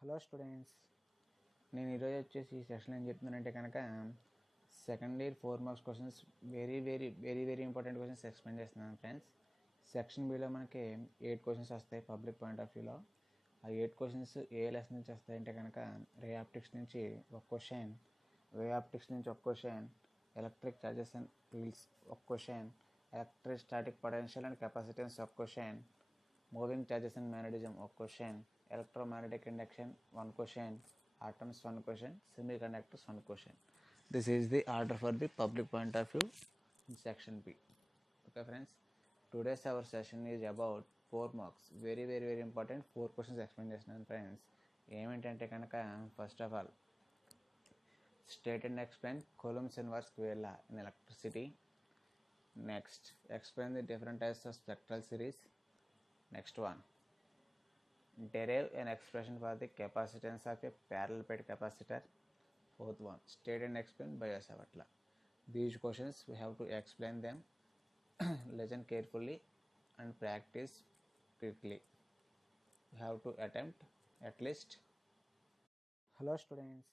Hello students, నేను ఈరోజు వచ్చేసి ఈ సెషన్ ఏం చెప్తున్నానంటే కనుక second year 4 marks questions very important questions explain చేస్తున్నాను ఫ్రెండ్స్. సెక్షన్ బిలో మనకి 8 క్వశ్చన్స్ వస్తాయి పబ్లిక్ పాయింట్ ఆఫ్ వ్యూలో. ఆ 8 క్వశ్చన్స్ ఏ లెసన్ నుంచి వస్తాయంటే కనుక రే ఆప్టిక్స్ నుంచి ఒక question, electric charges and fields ఒక question, electrostatic potential and capacitance ఒక question, moving charges and magnetism ఒక question, electromagnetic induction 1 question, atoms 1 question, semiconductors 1 question. This is the order for the public point of view in section B. Okay friends, today's our session is about 4 marks. Very important 4 questions explain చేస్తున్నాను friends. ఏమేంటంటే కనుక first of all state and explain Coulomb's inverse square law in electricity. Next, explain the different types of spectral series. Next one, derive an expression for the capacitance of a parallel plate capacitor. Fourth one, state and explain Biot-Savart law. These questions we have to explain them. Listen carefully and practice quickly. We have to attempt at least. Hello students,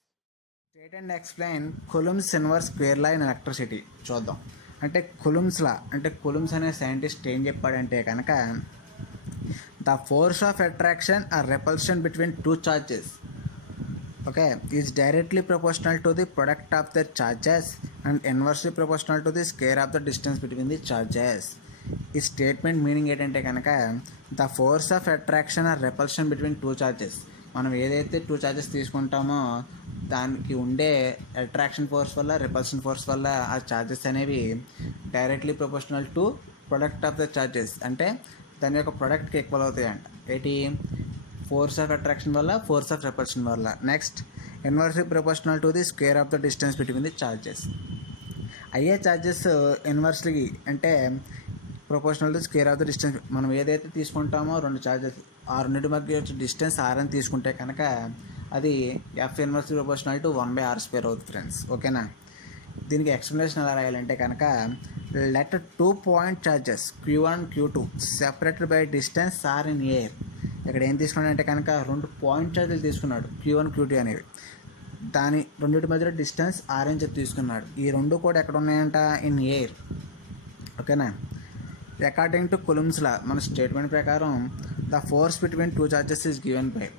state and explain Coulomb's inverse square law in electricity. చూద్దాం. అంటే Coulomb's law అంటే Coulomb's అనే scientist ఏం చెప్పాడంటే కనుక the force of attraction or repulsion between two charges, okay, is directly proportional to the product of their charges and inversely proportional to the square of the distance between the charges. ఈ statement meaning ఏంటంటే కనుక the force of attraction or repulsion between two charges, మనం ఏదైతే two charges తీసుకుంటామో దానికి ఉండే attraction force వల్ల repulsion force వల్ల ఆ చార్జెస్ అనేవి directly proportional to product of the charges, అంటే దాని యొక్క ప్రొడక్ట్కి ఈక్వల్ అవుతాయి అంట. ఏంటి? ఫోర్స్ ఆఫ్ అట్రాక్షన్ వల్ల, ఫోర్స్ ఆఫ్ రెపల్షన్ వల్ల. Next, inversely proportional to the square of the distance between the charges. అయ్యే చార్జెస్ ఇన్వర్స్లీ అంటే proportional to square of the distance, మనం ఏదైతే తీసుకుంటామో రెండు చార్జెస్ ఆ రెండింటి మధ్య డిస్టెన్స్ ఆర్ అని తీసుకుంటే కనుక అది F inversely proportional to 1/r² అవుతుంది ఫ్రెండ్స్. ఓకేనా? దీనికి ఎక్స్ప్లెనేషన్ ఎలా రాయాలంటే కనుక let 2 point charges Q1 Q2 separated by distance r in air. ఇక్కడ ఏం తీసుకున్నాడు అంటే కనుక 2 పాయింట్ చార్జెలు తీసుకున్నాడు, Q1 Q2 అనేవి. దాని రెండింటి మధ్యలో డిస్టెన్స్ ఆర్ అని చెప్పి తీసుకున్నాడు. ఈ రెండు కూడా ఎక్కడ ఉన్నాయంట? In air. ఓకేనా? అకార్డింగ్ టు Coulomb's law, మన స్టేట్మెంట్ ప్రకారం the force between two charges is given by.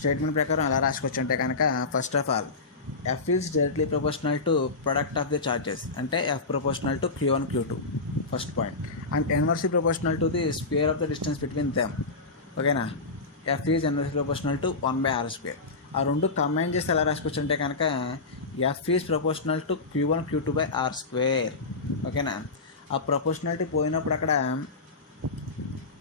Statement ప్రకారం ఎలా రాసుకోవచ్చు అంటే కనుక first of all F is directly proportional to product of the charges, అంటే F proportional to Q1 Q2 first point, and inversely proportional to the square of the distance between them. ఓకేనా? F is inversely proportional to 1/r². ఆ రెండు combine చేస్తే ఎలా రాసుకోవచ్చు అంటే కనుక F is proportional to Q1 Q2/r². ఓకేనా? ఆ ప్రపోర్షనాలిటీ పోయినప్పుడు అక్కడ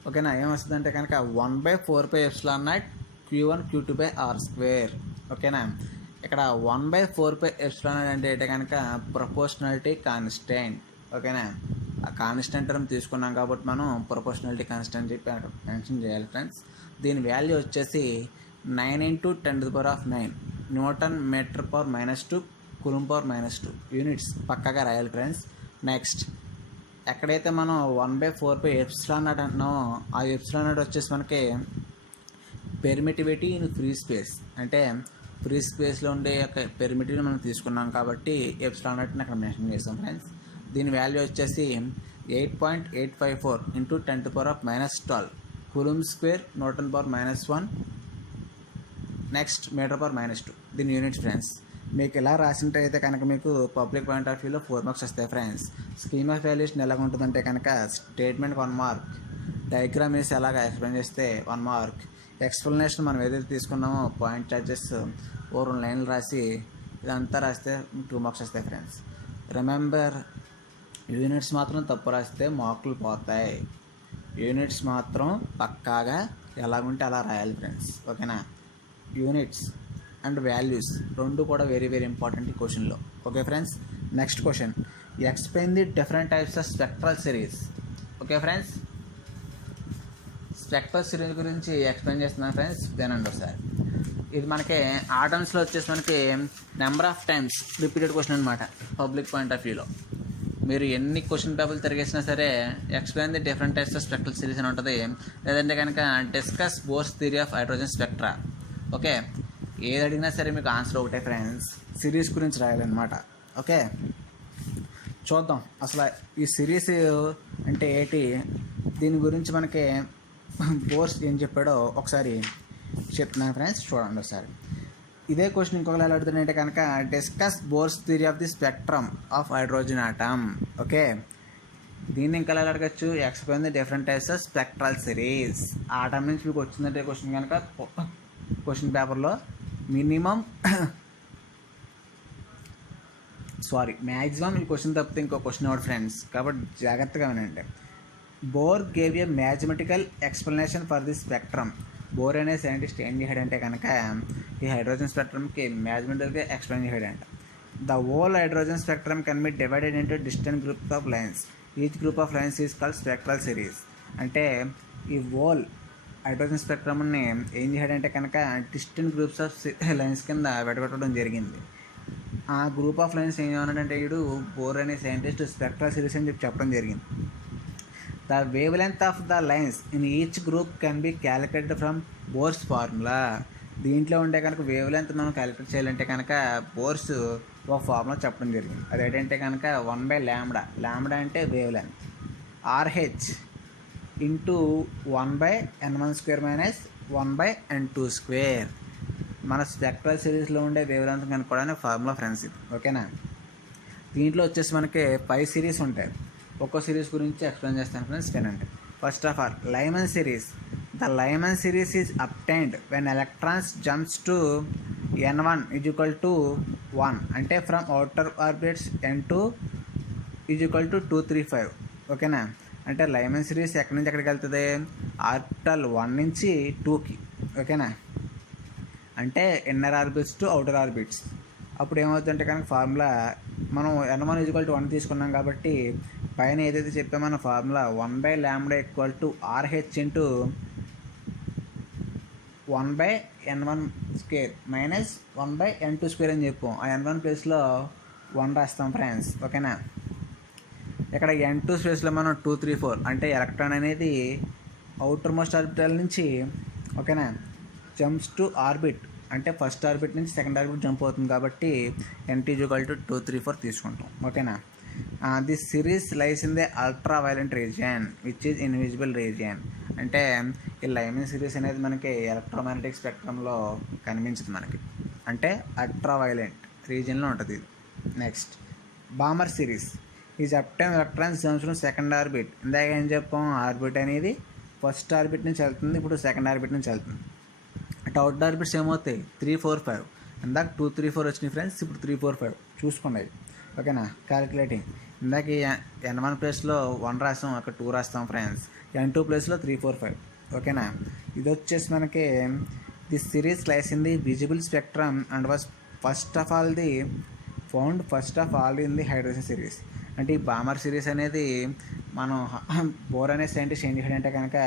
ఓకేనా ఏమొస్తుంది అంటే కనుక 1/4πε0 Q1 Q2/r². ఓకేనా? ఇక్కడ 1/4πε అంటే కనుక ప్రపోర్షనాలిటీ కాన్స్టెంట్. ఓకేనా? ఆ కాన్స్టెంట్ టర్మ్ తీసుకున్నాం కాబట్టి మనం ప్రపోర్షనాలిటీ కాన్స్టెంట్ చెప్పి మెన్షన్ చేయాలి ఫ్రెండ్స్. దీని వాల్యూ వచ్చేసి 9 × 10⁹ newton metre power -2 coulomb power -2 units పక్కగా రాయాలి ఫ్రెండ్స్. నెక్స్ట్, ఎక్కడైతే మనం 1/4πε0 అంటున్నామో ఆ ε0 వచ్చేసి మనకి పెర్మిటివిటీ ఇన్ ఫ్రీ స్పేస్, అంటే ఫ్రీ స్పేస్లో ఉండే యొక్క పెర్మిటివిటీ మనం తీసుకున్నాం కాబట్టి ε0 అక్కడ మెన్షన్ చేస్తాం ఫ్రెండ్స్. దీని వాల్యూ వచ్చేసి 8.854 × 10⁻⁻12 coulomb square newton power -1 next metre power -2 దీని యూనిట్స్ ఫ్రెండ్స్. మీకు ఇలా రాసినట్టయితే కనుక మీకు పబ్లిక్ పాయింట్ ఆఫ్ వ్యూలో 4 మార్క్స్ వస్తాయి ఫ్రెండ్స్. స్కీమ్ ఆఫ్ వాల్యుయేషన్ ఎలాగ ఉంటుందంటే కనుక స్టేట్మెంట్ 1 మార్క్, డయాగ్రామ్ వేసి ఎలాగ ఎక్స్ప్లెయిన్ చేస్తే 1 మార్క్, ఎక్స్ప్లెనేషన్ మనం ఏదైతే తీసుకున్నామో పాయింట్ చార్జెస్ 2 లైన్లు రాసి ఇదంతా రాస్తే 2 మార్క్స్ వస్తాయి ఫ్రెండ్స్. రిమెంబర్, యూనిట్స్ మాత్రం తప్పు రాస్తే మార్కులు పోతాయి. యూనిట్స్ మాత్రం పక్కాగా ఎలాగుంటే అలా రాయాలి ఫ్రెండ్స్. ఓకేనా? యూనిట్స్ అండ్ వాల్యూస్ రెండు కూడా వెరీ ఇంపార్టెంట్ ఈ క్వశ్చన్లో. Okay friends, next question, explain the different types of spectral series. Okay friends, spectral series గురించి ఎక్స్ప్లెయిన్ చేస్తున్నాను ఫ్రెండ్స్. వినండి ఒకసారి. ఇది మనకి ఆటమ్స్లో వచ్చేసి మనకి number of times repeated question అనమాట పబ్లిక్ పాయింట్ ఆఫ్ వ్యూలో. మీరు ఎన్ని క్వశ్చన్ పేపర్లు తిరిగేసినా సరే explain the different types of spectral series అని ఉంటుంది. లేదంటే కనుక discuss Bohr's theory of hydrogen spectra, okay, ఏది అడిగినా సరే మీకు ఆన్సర్ ఒకటే ఫ్రెండ్స్, సిరీస్ గురించి రాయాలన్నమాట. ఓకే, చూద్దాం అసలు ఈ సిరీస్ అంటే ఏంటి, దీని గురించి మనకి బోర్స్ ఏం చెప్పాడో ఒకసారి చెప్తున్నాను ఫ్రెండ్స్, చూడండి ఒకసారి. ఇదే క్వశ్చన్ ఇంకొకలా అడుగుతుందంటే కనుక discuss Bohr's theory of the spectrum of hydrogen atom. Okay, దీన్ని ఇంకా ఎలా అడగచ్చు, explain the different types of spectral series. Atom నుంచి మీకు వచ్చిందంటే క్వశ్చన్ కనుక క్వశ్చన్ పేపర్లో మినిమం మ్యాక్సిమం ఈ క్వశ్చన్ తప్పితే ఇంకో క్వశ్చన్ ఇవ్వడు ఫ్రెండ్స్, కాబట్టి జాగ్రత్తగా వినండి. Bore gave a mathematical explanation for the spectrum. Bore అనే సైంటిస్ట్ ఏం చేశాడంటే కనుక ఈ హైడ్రోజన్ స్పెక్ట్రమ్కి మ్యాథమెటికల్గా ఎక్స్ప్లెయిన్ చేశాడంట. The whole hydrogen spectrum can be divided into distant groups of lines. Each group of lines is called spectral series. అంటే ఈ whole hydrogen స్పెక్ట్రమ్ని ఏం చేశాడంటే కనుక డిస్టెంట్ గ్రూప్స్ ఆఫ్ లైన్స్ కింద విడగొట్టడం జరిగింది. ఆ గ్రూప్ ఆఫ్ లైన్స్ ఏం ఏమన్నాడంటే వీడు బోర్ అనే సైంటిస్ట్ స్పెక్ట్రల్ సిరీస్ అని చెప్పడం జరిగింది. The wavelength of the lines in each group can be calculated from Bohr's formula. దీంట్లో ఉంటే కనుక వేవ్ లెంత్ మనం క్యాలిక్యులేట్ చేయాలంటే కనుక బోర్స్ ఒక ఫార్ములా చెప్పడం జరిగింది. అదేంటంటే కనుక 1/λ. లాంబ్డా అంటే wave length, RH into 1/n1² - 1/n2². మన స్పెక్ట్రల్ సిరీస్లో ఉండే వేవ్ లెంత్ కనుక్కోవడానికి ఫార్ములా ఫ్రెండ్స్ ఇది. ఓకేనా, దీంట్లో వచ్చేసి మనకి 5 సిరీస్ ఉంటాయి. ఒక్కో సిరీస్ గురించి ఎక్స్ప్లెయిన్ చేస్తాను ఫ్రెండ్స్, వినండి. First of all Lyman series. The Lyman series is obtained when electrons jumps to n1 = 1, అంటే ఫ్రమ్ అవుటర్ ఆర్బిట్స్ n2 = 2, 3, 5. ఓకేనా, అంటే లైమన్ సిరీస్ ఎక్కడి నుంచి ఎక్కడికి వెళ్తుంది, ఆర్బిటల్ 1 నుంచి 2కి. ఓకేనా, అంటే inner orbits to outer orbits. అప్పుడు ఏమవుతుందంటే కనుక ఫార్ములా మనం n1 = 1 తీసుకున్నాం కాబట్టి పైన ఏదైతే చెప్పామో మన formula 1/λ = RH into 1/n1² - 1/n2² అని చెప్పాం. ఆ n1 ప్లేస్లో 1 రాస్తాం ఫ్రెండ్స్. ఓకేనా, ఇక్కడ n2 స్పేస్లో మనం 2, 3, 4 అంటే ఎలక్ట్రాన్ అనేది అవుటర్ మోస్ట్ ఆర్బిటల్ నుంచి ఓకేనా జంప్స్ టు ఆర్బిట్, అంటే ఫస్ట్ ఆర్బిట్ నుంచి సెకండ్ ఆర్బిట్ జంప్ అవుతుంది కాబట్టి n2 = 2, 3, 4 తీసుకుంటాం. ఓకేనా, this series lies in the ultra violent region which is invisible region. అంటే ఈ లైమన్ సిరీస్ అనేది మనకి ఎలక్ట్రోమాగ్నెటిక్ స్పెక్ట్రంలో కనిపించదు మనకి, అంటే అల్ట్రా వైలెంట్ రీజియన్లో ఉంటుంది ఇది. Next Balmer series is obtain electrons jumps from second orbit. ఇందాక ఏం చెప్పాం, ఆర్బిట్ అనేది ఫస్ట్ ఆర్బిట్ నుంచి వెళ్తుంది, ఇప్పుడు సెకండ్ ఆర్బిట్ నుంచి వెళ్తుంది. అంటే అవుట్ ఆర్బిట్స్ ఏమవుతాయి, 3, 4, 5. ఇందాక 2, 3, 4 వచ్చినాయి ఫ్రెండ్స్, ఇప్పుడు 3, 4, 5 చూసుకోండి. ఓకేనా, క్యాలిక్యులేటింగ్. ఇందాక n1 ప్లేస్లో 1 రాస్తాం, అక్కడ 2 రాస్తాం ఫ్రెండ్స్. n2 ప్లేస్లో 3, 4, 5. ఓకేనా, ఇది వచ్చేసి మనకి this series lies in the visible spectrum and was first of all in the hydrogen series. అంటే ఈ బామర్ సిరీస్ అనేది మనం బోర్ అనే సైంటిస్ట్ ఏం చేశాడంటే కనుక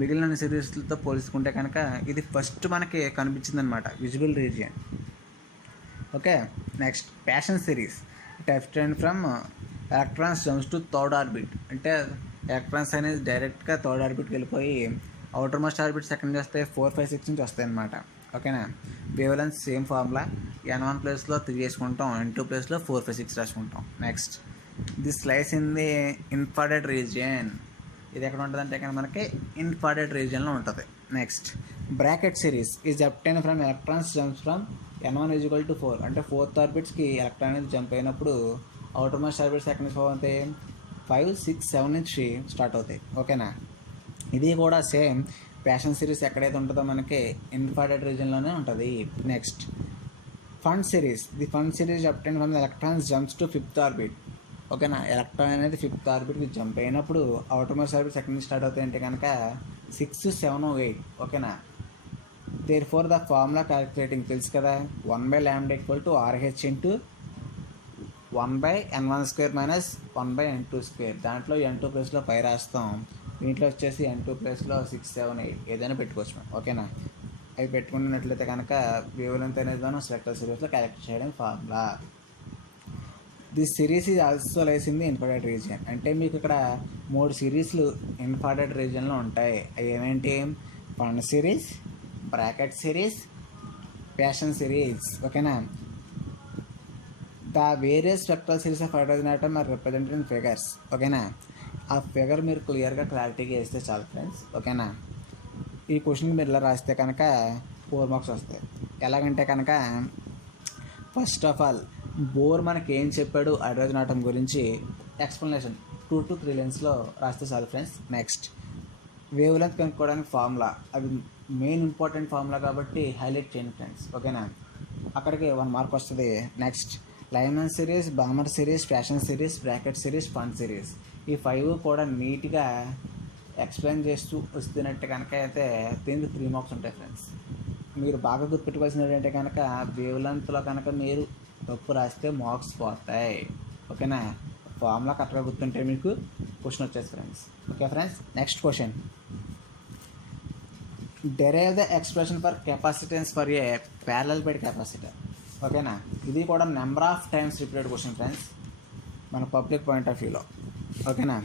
మిగిలిన సిరీస్లతో పోల్చుకుంటే కనుక ఇది ఫస్ట్ మనకి కనిపించింది అనమాట, visible region. Okay, next passion series. It obtained from electrons jumps to third orbit. అంటే ఎలక్ట్రాన్స్ అనేది డైరెక్ట్గా థర్డ్ ఆర్బిట్కి వెళ్ళిపోయి అవుటర్ మోస్ట్ ఆర్బిట్ సెకండ్ వస్తే 4, 5, 6 నుంచి వస్తాయి అనమాట. ఓకేనా, wave length same formula, n1 ప్లేస్లో 3 వేసుకుంటాం, n2 ప్లేస్లో 4, 5, 6 రాసుకుంటాం. Next this lies in the infrared region. ఇది ఎక్కడ ఉంటుంది అంటే కనుక మనకి ఇన్ఫ్రారెడ్ రీజియన్లో ఉంటుంది. Next bracket series is obtain from electrons jumps from n1 = 4, అంటే 4th ఆర్బిట్స్కి ఎలక్ట్రాన్ అనేది జంప్ అయినప్పుడు అవుటర్ మోస్ట్ ఆర్బిట్స్ ఎక్కడి నుంచి అవుతాయి, 5, 6, 7 నుంచి స్టార్ట్ అవుతాయి. ఓకేనా, ఇది కూడా సేమ్ ప్యాషన్ సిరీస్ ఎక్కడైతే ఉంటుందో మనకి ఇన్ఫ్రారెడ్ రీజియన్లోనే ఉంటుంది. Next fund series. The fund series obtain from electrons jumps to 5th orbit. ఓకేనా, ఎలక్ట్రాన్ అనేది 5th ఆర్బిట్కి జంప్ అయినప్పుడు అవుటర్ మోస్ట్ ఆర్బిట్స్ ఎక్కడి నుంచి స్టార్ట్ అవుతాయి అంటే కనుక 6, 7, 8. ఓకేనా, therefore the formula calculating తెలుసు కదా, 1/λ = RH ఇంటూ 1/n1² - 1/n2². దాంట్లో n2 ప్లేస్లో 5 రాస్తాం, దీంట్లో వచ్చేసి n2 ప్లేస్లో 6, 7, 8 ఏదైనా పెట్టుకోవచ్చు మనం. ఓకేనా, అవి పెట్టుకున్నట్లయితే కనుక వేవ్ లెంత్ అనేది మనం స్పెక్ట్రల్ సిరీస్లో క్యాలిక్యులేట్ చేయడం formula. This series is also lies in the infrared region. అంటే మీకు ఇక్కడ 3 సిరీస్లు ఇన్ఫ్రారెడ్ రీజియన్లో ఉంటాయి. అవి ఏమేంటి, Pfund series, Brackett series, Paschen series. ఓకేనా. The various spectral series of hydrogen atom are represented in figures. ఓకేనా. ఆ ఫిగర్ మీరు క్లారిటీగా వేస్తే చాలు ఫ్రెండ్స్. ఓకేనా. ఈ క్వశ్చన్ మీరు ఇలా రాస్తే కనుక 4 మార్క్స్ వస్తాయి. ఎలాగంటే కనుక ఫస్ట్ ఆఫ్ ఆల్ బోర్ మనకి ఏం చెప్పాడు హైడ్రోజన్ ఆటమ్ గురించి ఎక్స్ప్లెనేషన్ 2 to 3 లైన్స్లో రాస్తే చాలు ఫ్రెండ్స్. నెక్స్ట్ వేవ్ లెంత్ కనుక్కోవడానికి ఫార్ములా, అది మెయిన్ ఇంపార్టెంట్ ఫార్ములా కాబట్టి హైలైట్ చేయండి ఫ్రెండ్స్. ఓకేనా. అక్కడికి 1 మార్క్ వస్తుంది. Next Lyman series, Balmer series, fashion series, Brackett series, fun series, ఈ 5 కూడా నీట్గా ఎక్స్ప్లెయిన్ చేస్తూ వస్తున్నట్టు కనుక అయితే దీనికి 3 మార్క్స్ ఉంటాయి ఫ్రెండ్స్. మీరు బాగా గుర్తుపెట్టుకోవాల్సింది ఏంటంటే కనుక వేవ్ లెంత్లో కనుక మీరు తప్పు రాస్తే మార్క్స్ పోతాయి. ఓకేనా. ఫార్ములా కరెక్ట్గా గుర్తుంటే మీకు క్వశ్చన్ వచ్చేసి friends. Okay friends. Next question, derive the expression for capacitance for a parallel bed capacitor. ఓకేనా. ఇది కూడా number of times repeated question friends మన పబ్లిక్ పాయింట్ ఆఫ్ వ్యూలో. ఓకేనా.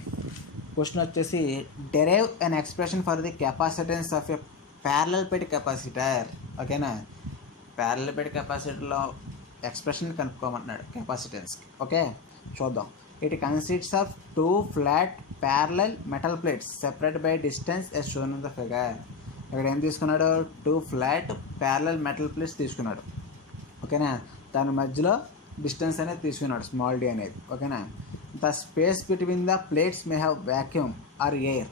క్వశ్చన్ వచ్చేసి derive an expression for the capacitance of a parallel bed capacitor. ఓకేనా. Parallel bed కెపాసిటర్లో expression కనుక్కోమంటున్నాడు కెపాసిటెన్స్కి. ఓకే చూద్దాం. It consists of 2 flat parallel metal plates separate by distance as shown in the figure. ఇక్కడ ఏం తీసుకున్నాడు, 2 flat parallel metal plates తీసుకున్నాడు. ఓకేనా. దాని మధ్యలో డిస్టెన్స్ అనేది తీసుకున్నాడు, స్మాల్ డి అనేది. ఓకేనా. The space between the plates may have vacuum or air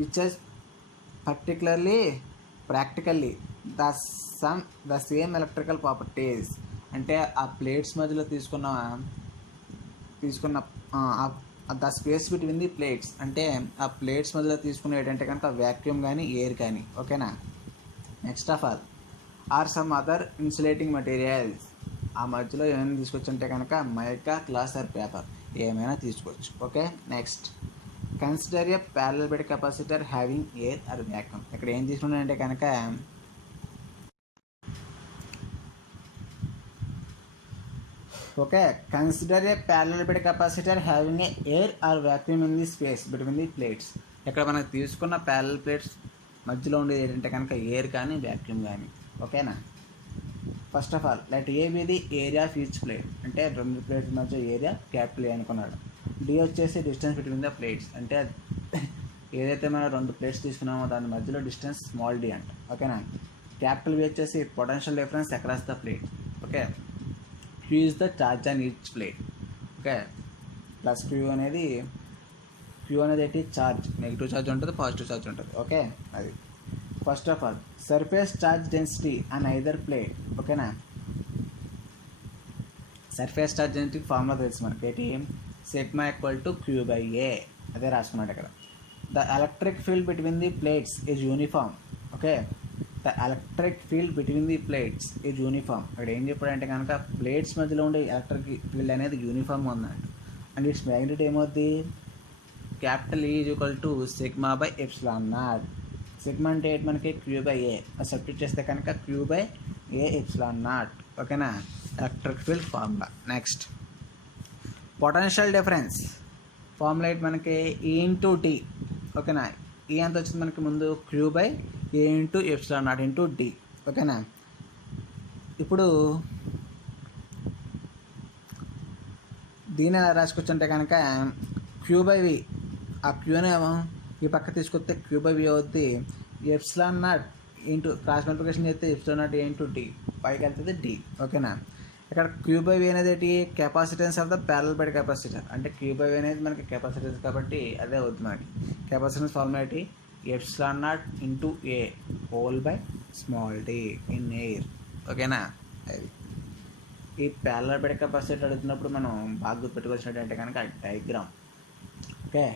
which is practically the same electrical properties. అంటే ఆ ప్లేట్స్ మధ్యలో తీసుకున్న the space between the plates అంటే ఆ ప్లేట్స్ మధ్యలో తీసుకున్న ఏంటంటే కనుక వ్యాక్యూమ్ కానీ ఎయిర్ కానీ. ఓకేనా. Next of all or some other insulating materials. ఆ మధ్యలో ఏమైనా తీసుకొచ్చి అంటే కనుక మైకా, గ్లాస్ ఆర్ పేపర్ ఏమైనా తీసుకోవచ్చు. Okay. Next consider a parallel bed capacitor having air or vacuum. ఇక్కడ ఏం తీసుకున్నాడంటే కనుక okay, consider a parallel bed capacitor having a air or vacuum in the space between the plates. ఇక్కడ మనకు తీసుకున్న parallel plates మధ్యలో ఉండేది ఏంటంటే కనుక ఎయిర్ కానీ వ్యాక్యూమ్ కానీ. ఓకేనా. First of all let A be the area of each plate. అంటే 2 ప్లేట్స్ మధ్య ఏరియా క్యాపిటల్ ఏ అనుకున్నాడు. డి వచ్చేసి డిస్టెన్స్ బిట్వీన్ ద ప్లేట్స్. అంటే ఏదైతే మనం 2 ప్లేట్స్ తీసుకున్నామో దాని మధ్యలో డిస్టెన్స్ స్మాల్ డి అంట. ఓకేనా. క్యాపిటల్ వి వచ్చేసి potential difference across the plate. Okay. Q is the charge on each plate. Okay. Plus Q అనేది ఏంటి, ఛార్జ్. నెగిటివ్ ఛార్జ్ ఉంటుంది, పాజిటివ్ ఛార్జ్ ఉంటుంది. ఓకే. అది first of all surface charge density on either plate. ఓకేనా. Surface charge density formula తెలుసు మనకి, ఏంటి, sigma equal to Q by A. అదే రాసుకున్నాడు ఇక్కడ. The electric field between the plates is uniform. Okay. The electric field between the plates is uniform. ఇక్కడ ఏం చెప్పాడంటే కనుక ప్లేట్స్ మధ్యలో ఉండే ఎలక్ట్రిక్ ఫీల్డ్ అనేది యూనిఫామ్ ఉందండి. అండ్ ఇట్స్ మ్యాగ్నిట్యూడ్ ఏమవుద్ది, capital E is equal to sigma by epsilon naught. Sigma అంటే ఏంటి మనకి, క్యూ బై ఏ. సబ్స్టిట్యూట్ చేస్తే కనుక Q by A epsilon naught. ఓకేనా. Electric field formula. Next potential difference formula ఏంటి మనకి, ఈ ఇంటూ టీ. ఓకేనా. ఈ ఎంత వచ్చింది మనకి ముందు, Q by A into epsilon naught into D. ఓకేనా. ఇప్పుడు దీని ఎలా రాసుకోవచ్చు అంటే కనుక క్యూ బై వి, ఆ క్యూనేమో ఈ పక్క తీసుకొస్తే క్యూ బై వి అవుద్ది, epsilon naught into cross multiplication చేస్తే epsilon naught A into D, పైకి వెళ్తుంది డి. ఓకేనా. ఇక్కడ క్యూ బై వి అనేది ఏంటి, capacitance of the parallel bed capacitor. అంటే క్యూ బై వి అనేది మనకి కెపాసిటెన్స్ కాబట్టి అదే అవుతుంది మనకి. కెపాసిటెన్స్ ఫార్ములా ఏంటి, epsilon naught into A whole by small D in air. ఓకేనా. అది ఈ ప్యారలల్ బెడ్ కెపాసిటర్ అడుగుతున్నప్పుడు మనం బాగా గుర్తుపెట్టుకోవాల్సినట్టు అంటే కనుక diagram. Okay.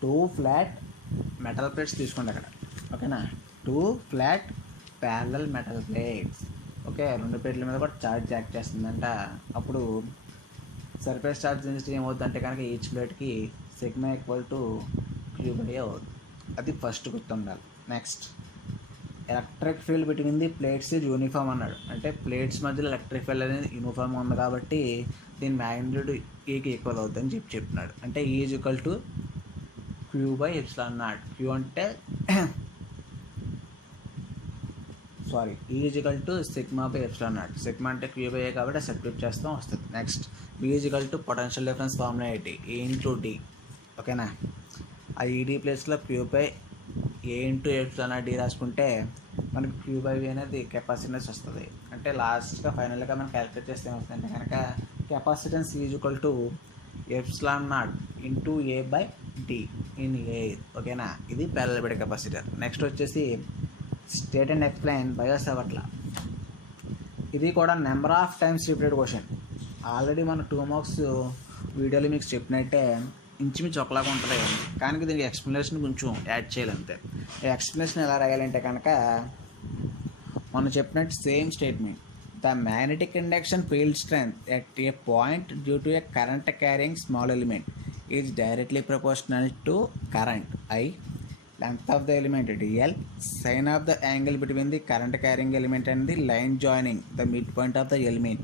2 flat metal plates తీసుకోండి అక్కడ. ఓకేనా. 2 flat parallel metal plates. Okay. 2 ప్లేట్ల మీద కూడా ఛార్జ్ యాక్ట్ చేస్తుందంట. అప్పుడు సర్ఫేస్ ఛార్జ్ డెన్సిటీ ఏమవుతుంది అంటే కనుక ఈచ్ ప్లేట్కి sigma equal to Q by A అవుతుంది. అది ఫస్ట్ గుర్తుండాలి. Next electric field between the plates is uniform అన్నాడు. అంటే ప్లేట్స్ మధ్యలో ఎలక్ట్రిక్ ఫీల్డ్ అనేది యూనిఫామ్ ఉంది కాబట్టి దీని మ్యాగ్నిట్యూడ్ ఈకి ఈక్వల్ అవుతుందని చెప్తున్నాడు. అంటే E is equal to Q by epsilon naught. Q అంటే E is equal to sigma by epsilon naught. Sigma అంటే క్యూ బై ఏ కాబట్టి సబ్స్టిట్యూట్ చేస్తాం వస్తుంది. Next B is equal to potential difference formula ఏంటి? E into D. ఓకేనా, ఆ ED ప్లేస్లో Q by A into epsilon naught D రాసుకుంటే మనకి క్యూ బై వి అనేది కెపాసిటెన్స్ వస్తుంది. అంటే లాస్ట్గా ఫైనల్గా మనం క్యాలిక్యులేట్ చేస్తే ఏమవుతుందంటే కనుక capacitance is equal to epsilon naught into A by D in A. ఓకేనా, ఇది పారలల్ కెపాసిటర్. నెక్స్ట్ వచ్చేసి state and explain Biot Savart law. ఇది కూడా number of times repeated question. Already మన 2 మార్క్స్ వీడియోలో మీకు చెప్పినట్టే ఇంచుమించు ఒకలాగా ఉంటుంది, కానీ దీనికి ఎక్స్ప్లెనేషన్ కొంచెం యాడ్ చేయాలంతే. ఈ ఎక్స్ప్లెనేషన్ ఎలా రాయాలంటే కనుక మనం చెప్పినట్టు same statement. The magnetic induction field strength at a point due to A current carrying small element is directly proportional to current I, length of the element dl, sine of the angle between the current carrying element and the line joining the midpoint of the element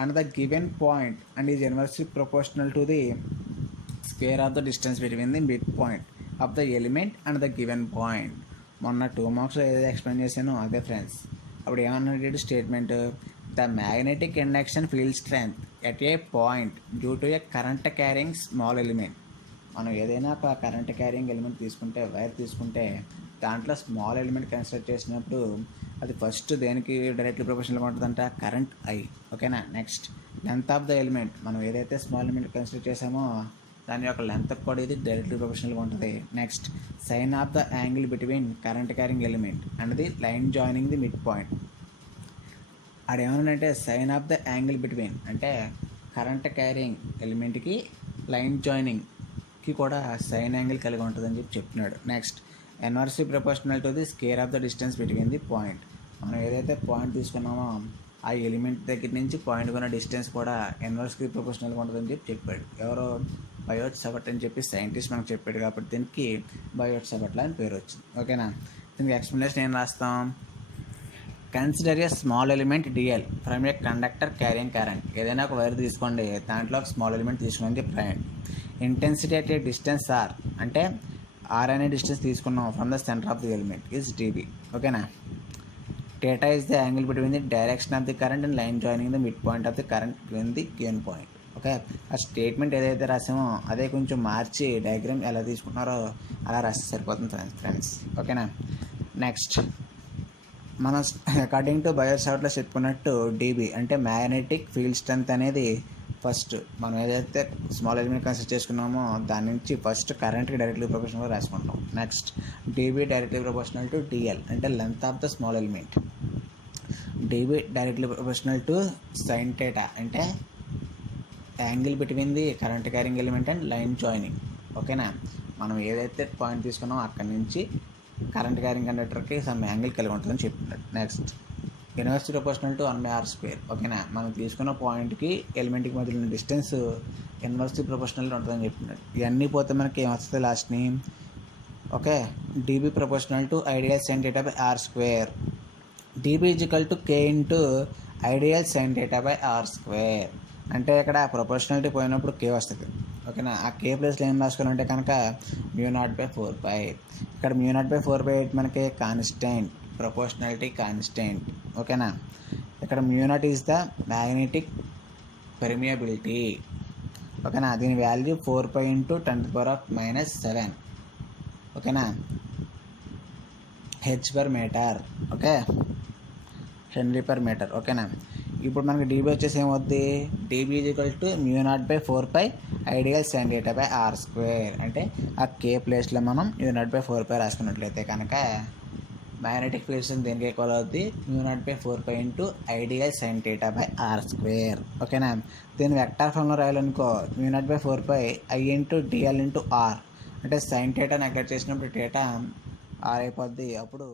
and the given point, and is inversely proportional to the square of the distance between the midpoint of the element and the given point. మొన్న 2 మార్క్స్లో ఏదైతే explain చేశానో అదే friends. అప్పుడు ఏమన్నాడు statement? The magnetic induction field strength at a point due to A current carrying small element. మనం ఏదైనా ఒక current carrying element తీసుకుంటే, వైర్ తీసుకుంటే దాంట్లో స్మాల్ ఎలిమెంట్ కన్సిడర్ చేసినప్పుడు అది ఫస్ట్ దేనికి డైరెక్ట్లీ ప్రొపోర్షనల్గా ఉంటుందంట? Current I. ఓకేనా, next length of the element. మనం ఏదైతే స్మాల్ ఎలిమెంట్ కన్సిడర్ చేసామో దాని యొక్క లెంత్ కూడా ఇది డైరెక్ట్లీ ప్రొపోర్షనల్గా ఉంటుంది. Next sine of the angle between current carrying element and the line joining the mid point. అదేమనంటే sine of the angle between అంటే కరెంట్ క్యారింగ్ ఎలిమెంట్కి లైన్ జాయినింగ్కి కూడా సైన్ యాంగిల్ కలిగి ఉంటుందని చెప్పి చెప్తున్నాడు. Next inversely proportional to the square of the distance between the point. మనం ఏదైతే పాయింట్ తీసుకున్నామో ఆ ఎలిమెంట్ దగ్గర నుంచి పాయింట్ ఉన్న డిస్టెన్స్ కూడా ఇన్వర్స్లీ ప్రపోర్షనల్గా ఉంటుందని చెప్పి చెప్పాడు. ఎవరో బయోట్ సబట్ అని చెప్పి సైంటిస్ట్ మనకు చెప్పాడు కాబట్టి దీనికి బయోట్ సబట్లా అని పేరు వచ్చింది. ఓకేనా, దీనికి ఎక్స్ప్లెనేషన్ ఏం రాస్తాం? Consider a small element DL from A conductor carrying current. ఏదైనా ఒక వైర్ తీసుకోండి, దాంట్లో ఒక స్మాల్ ఎలిమెంట్ తీసుకుని చెప్పండి. Intensity at a distance R అంటే ఆర్ అనే డిస్టెన్స్ తీసుకున్నాం from the centre of the element is dB. ఓకేనా, theta is the angle between the direction of the current and line joining the midpoint of the current between the given point. Okay, ఆ statement ఏదైతే రాసామో అదే కొంచెం మార్చి diagram ఎలా తీసుకుంటున్నారో అలా రాస్తే సరిపోతుంది ఫ్రెండ్స్. ఓకేనా, నెక్స్ట్ మన అకార్డింగ్ టు బయోసావర్ట్లో చెప్పుకున్నట్టు డీబీ అంటే మ్యాగ్నెటిక్ ఫీల్డ్ స్ట్రెంత్ అనేది ఫస్ట్ మనం ఏదైతే స్మాల్ ఎలిమెంట్ కన్సిడర్ చేసుకున్నామో దాని నుంచి ఫస్ట్ కరెంట్కి డైరెక్ట్లీ ప్రొపోర్షనల్గా రాసుకుంటాం. Next dB directly proportional to dL అంటే length of the small element. DB directly proportional to sine theta అంటే angle between the current carrying element and line joining. ఓకేనా, మనం ఏదైతే పాయింట్ తీసుకున్నామో అక్కడి నుంచి కరెంట్ క్యారింగ్ కండక్టర్కి సమ్ యాంగిల్ కలిగి ఉంటుందని చెప్తున్నాడు. Next inversely proportional to 1/r². ఓకేనా, మనం తీసుకున్న పాయింట్కి ఎలిమెంట్కి మధ్య ఉన్న డిస్టెన్స్ ఇన్వర్స్లీ ప్రపోర్షనల్గా ఉంటుందని చెప్తున్నాడు. ఇవన్నీ పోతే మనకి ఏమొస్తుంది లాస్ట్ని? Okay, dB proportional to ideal sine theta by r². DB equal to k into ideal sine theta by r². అంటే ఇక్కడ ప్రొపోర్షనాలిటీ పోయినప్పుడు k వస్తుంది. ఓకేనా, ఆ k ప్లేస్లో ఏం రాసుకోవాలంటే కనుక μ0/4π. ఇక్కడ μ0/4π మనకి కాన్స్టెంట్, ప్రపోర్షనాలిటీ కాన్స్టెంట్. ఓకేనా, ఇక్కడ μ0 ఈజ్ ద మ్యాగ్నెటిక్ పెర్మియబిలిటీ. ఓకేనా, దీని వాల్యూ 4π × 10⁻⁻⁷. ఓకేనా, H/మీటర్. ఓకే, Henry/మీటర్. ఓకేనా, ఇప్పుడు మనకి డీబీ వచ్చేసి ఏమవుద్ది? DB equal to μ0/4π ideal sine theta by r². అంటే ఆ k ప్లేస్లో మనం μ0/4π రాసుకున్నట్లయితే కనుక మ్యాగ్నెటిక్ ఫీల్డ్ దేనికి ఈక్వల్ అవుద్ది? μ0/4π × ideal sine theta by r². ఓకేనా, దీన్ని వెక్టార్ ఫామ్లో రాయాలనుకో μ0/4π I × dl × r. అంటే సైన్ థీటా నెగ్లెక్ట్ చేసినప్పుడు థీటా r అయిపోద్ది. అప్పుడు